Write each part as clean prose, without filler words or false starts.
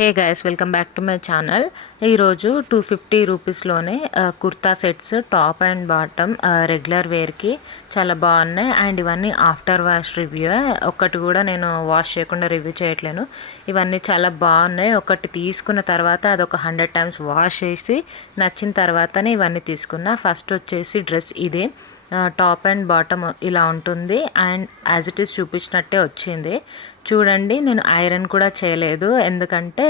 Hey guys, welcome back to my channel. ఈరోజు 250 రూపీస్లోనే kurta sets top and bottom regular వేర్కి చాలా బాగున్నాయి. అండ్ ఇవన్నీ ఆఫ్టర్ వాష్ రివ్యూ. ఒకటి కూడా నేను వాష్ చేయకుండా రివ్యూ చేయట్లేను. ఇవన్నీ చాలా బాగున్నాయి. ఒకటి తీసుకున్న తర్వాత అదొక 100 టైమ్స్ వాష్ చేసి నచ్చిన తర్వాతనే ఇవన్నీ తీసుకున్నా. ఫస్ట్ వచ్చేసి డ్రెస్ ఇదే, టాప్ అండ్ బాటమ్ ఇలా ఉంటుంది. అండ్ యాజ్ ఇట్ ఈస్ చూపించినట్టే వచ్చింది. చూడండి, నేను ఐరన్ కూడా చేయలేదు, ఎందుకంటే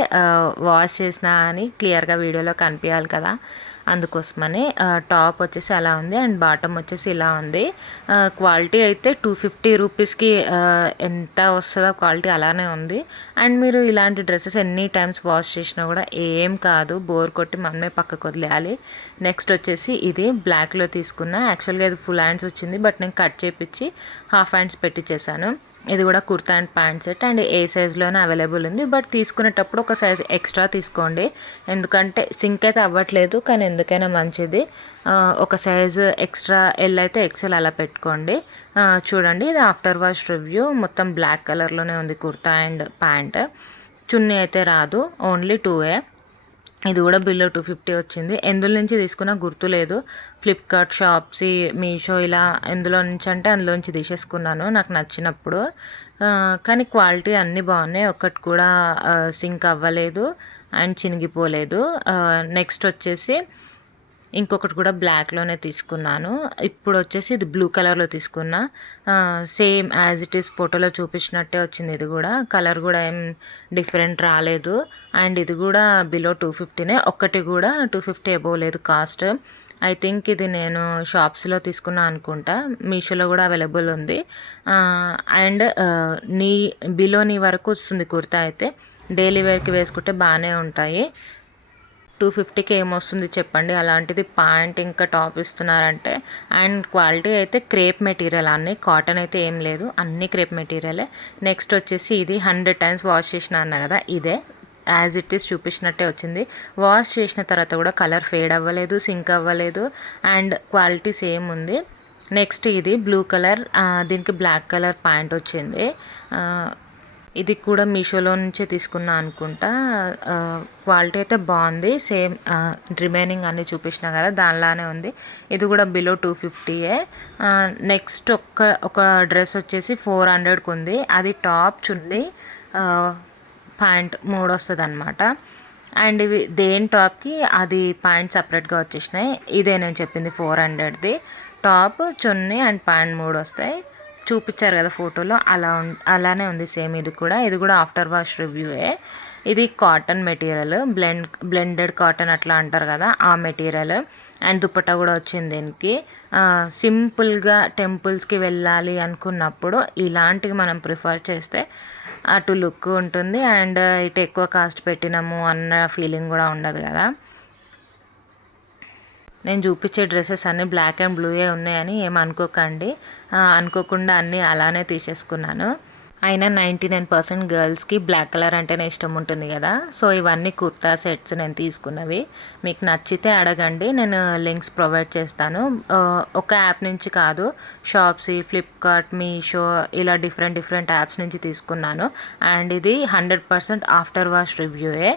వాష్ చేసినా అని క్లియర్గా వీడియోలో కనిపించాలి కదా, అందుకోసమని. టాప్ వచ్చేసి అలా ఉంది అండ్ బాటమ్ వచ్చేసి ఇలా ఉంది. క్వాలిటీ అయితే 250 రూపీస్కి ఎంత వస్తుందో క్వాలిటీ అలానే ఉంది. అండ్ మీరు ఇలాంటి డ్రెస్సెస్ ఎన్ని టైమ్స్ వాష్ చేసినా కూడా ఏం కాదు, బోర్ కొట్టి మనమే పక్కకు వదిలేయాలి. నెక్స్ట్ వచ్చేసి ఇది బ్లాక్లో తీసుకున్నా. యాక్చువల్గా ఇది ఫుల్ హ్యాండ్స్ వచ్చింది, బట్ నేను కట్ చేపించి హాఫ్ హ్యాండ్స్ పెట్టించేసాను. ఇది కూడా kurta and pant set and ఏ సైజ్లోనే అవైలబుల్ ఉంది. బట్ తీసుకునేటప్పుడు ఒక సైజ్ ఎక్స్ట్రా తీసుకోండి, ఎందుకంటే సింక్ అయితే అవ్వట్లేదు, కానీ ఎందుకైనా మంచిది. ఒక సైజు ఎక్స్ట్రా ఎల్ అయితే ఎక్సెల్ అలా పెట్టుకోండి. చూడండి, ఇది ఆఫ్టర్ వాష్ రివ్యూ. మొత్తం బ్లాక్ కలర్లోనే ఉంది కుర్తా అండ్ ప్యాంట్. చున్నీ అయితే రాదు, ఓన్లీ 2 ఇది కూడా బిల్లో 250 వచ్చింది. ఎందులో నుంచి తీసుకున్నా గుర్తులేదు. ఫ్లిప్కార్ట్, షాప్సీ, మీషో ఇలా ఎందులో నుంచి అంటే అందులోంచి తీసేసుకున్నాను నాకు నచ్చినప్పుడు. కానీ క్వాలిటీ అన్నీ బాగున్నాయి, ఒక్కటి కూడా సింక్ అవ్వలేదు అండ్ చినిగిపోలేదు. నెక్స్ట్ వచ్చేసి ఇంకొకటి కూడా బ్లాక్లోనే తీసుకున్నాను. ఇప్పుడు వచ్చేసి ఇది బ్లూ కలర్లో తీసుకున్నా. సేమ్ యాజ్ ఇట్ ఈస్ ఫోటోలో చూపించినట్టే వచ్చింది. ఇది కూడా కలర్ కూడా ఏం డిఫరెంట్ రాలేదు. అండ్ ఇది కూడా బిలో 250నే, ఒక్కటి కూడా 250 అబోవ్ లేదు కాస్ట్. ఐ థింక్ ఇది నేను షాప్స్లో తీసుకున్నా అనుకుంటా, మీషోలో కూడా అవైలబుల్ ఉంది. అండ్ బిలో నీ వరకు వస్తుంది కుర్తా అయితే. డైలీ వేర్కి వేసుకుంటే బాగానే ఉంటాయి. 250కి ఏమొస్తుంది చెప్పండి, అలాంటిది ప్యాంట్ ఇంకా టాప్ ఇస్తున్నారంటే. అండ్ క్వాలిటీ అయితే క్రేప్ మెటీరియల్, అన్నీ కాటన్ అయితే ఏం లేదు, అన్నీ క్రేప్ మెటీరియలే. నెక్స్ట్ వచ్చేసి ఇది 100 టైమ్స్ వాష్ చేసిన అన్న కదా, ఇదే యాజ్ ఇట్ ఈస్ చూపించినట్టే వచ్చింది. వాష్ చేసిన తర్వాత కూడా కలర్ ఫేడ్ అవ్వలేదు, సింక్ అవ్వలేదు అండ్ క్వాలిటీ సేమ్ ఉంది. నెక్స్ట్ ఇది బ్లూ కలర్, దీనికి బ్లాక్ కలర్ ప్యాంట్ వచ్చింది. ఇది కూడా మీషోలో నుంచే తీసుకున్నా అనుకుంటా. క్వాలిటీ అయితే బాగుంది, సేమ్ రిమైనింగ్ అన్నీ చూపించినా కదా దానిలానే ఉంది. ఇది కూడా బిలో 250. నెక్స్ట్ ఒక డ్రెస్ వచ్చేసి 400కి ఉంది. అది టాప్, చున్నీ, ప్యాంట్ 3 వస్తుంది అనమాట. అండ్ ఇవి దేని టాప్కి అది ప్యాంట్ సపరేట్గా వచ్చేసినాయి. ఇదే నేను చెప్పింది 400ది. టాప్, చున్నీ అండ్ ప్యాంట్ 3 వస్తాయి. చూపించారు కదా ఫోటోలో, అలానే ఉంది సేమ్. ఇది కూడా ఆఫ్టర్ వాష్ రివ్యూయే. ఇది కాటన్ మెటీరియల్, బ్లెండెడ్ కాటన్ అట్లా అంటారు కదా, ఆ మెటీరియల్. అండ్ దుపట్టా కూడా వచ్చింది దీనికి. సింపుల్గా టెంపుల్స్కి వెళ్ళాలి అనుకున్నప్పుడు ఇలాంటివి మనం ప్రిఫర్ చేస్తే అటు లుక్ ఉంటుంది అండ్ ఇటు ఎక్కువ కాస్ట్ పెట్టినాము అన్న ఫీలింగ్ కూడా ఉండదు కదా. నేను చూపించే డ్రెస్సెస్ అన్నీ బ్లాక్ అండ్ బ్లూయే ఉన్నాయని ఏమనుకోకండి, అనుకోకుండా అన్నీ అలానే తీసేసుకున్నాను. అయినా 99% గర్ల్స్కి బ్లాక్ కలర్ అంటేనే ఇష్టం ఉంటుంది కదా. సో ఇవన్నీ కుర్తా సెట్స్ నేను తీసుకున్నవి. మీకు నచ్చితే అడగండి, నేను లింక్స్ ప్రొవైడ్ చేస్తాను. ఒక యాప్ నుంచి కాదు, షాప్సీ, ఫ్లిప్కార్ట్, మీషో ఇలా డిఫరెంట్ యాప్స్ నుంచి తీసుకున్నాను. అండ్ ఇది 100% ఆఫ్టర్ వాష్ రివ్యూయే.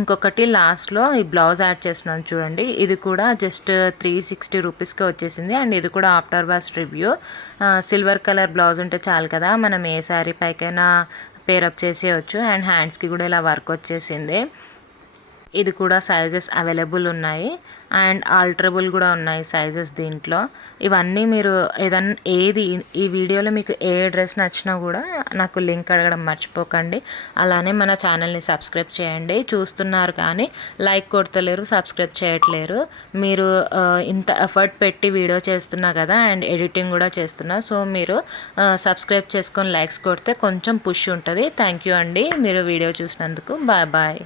ఇంకొకటి లాస్ట్లో ఈ బ్లౌజ్ యాడ్ చేస్తున్నాను చూడండి, ఇది కూడా జస్ట్ 360 రూపీస్కే వచ్చేసింది. అండ్ ఇది కూడా after wash review. Silver colour blouse ఉంటే చాలు కదా, మనం ఏ శారీ పైకైనా పేరప్ చేసేయచ్చు. అండ్ హ్యాండ్స్కి కూడా ఇలా వర్క్ వచ్చేసింది. ఇది కూడా సైజెస్ అవైలబుల్ ఉన్నాయి అండ్ ఆల్టరబుల్ కూడా ఉన్నాయి సైజెస్ దీంట్లో. ఇవన్నీ మీరు ఈ వీడియోలో మీకు ఏ డ్రెస్ నచ్చినా కూడా నాకు లింక్ అడగడం మర్చిపోకండి. అలానే మన ఛానల్ని సబ్స్క్రైబ్ చేయండి. చూస్తున్నారు కానీ లైక్ కొడతలేరు, సబ్స్క్రైబ్ చేయట్లేరు. మీరు ఇంత ఎఫర్ట్ పెట్టి వీడియో చేస్తున్నా కదా అండ్ ఎడిటింగ్ కూడా చేస్తున్నా, సో మీరు సబ్స్క్రైబ్ చేసుకొని లైక్స్ కొడితే కొంచెం పుష్ ఉంటుంది. థ్యాంక్ యూ అండి, మీరు వీడియో చూసినందుకు. Bye bye.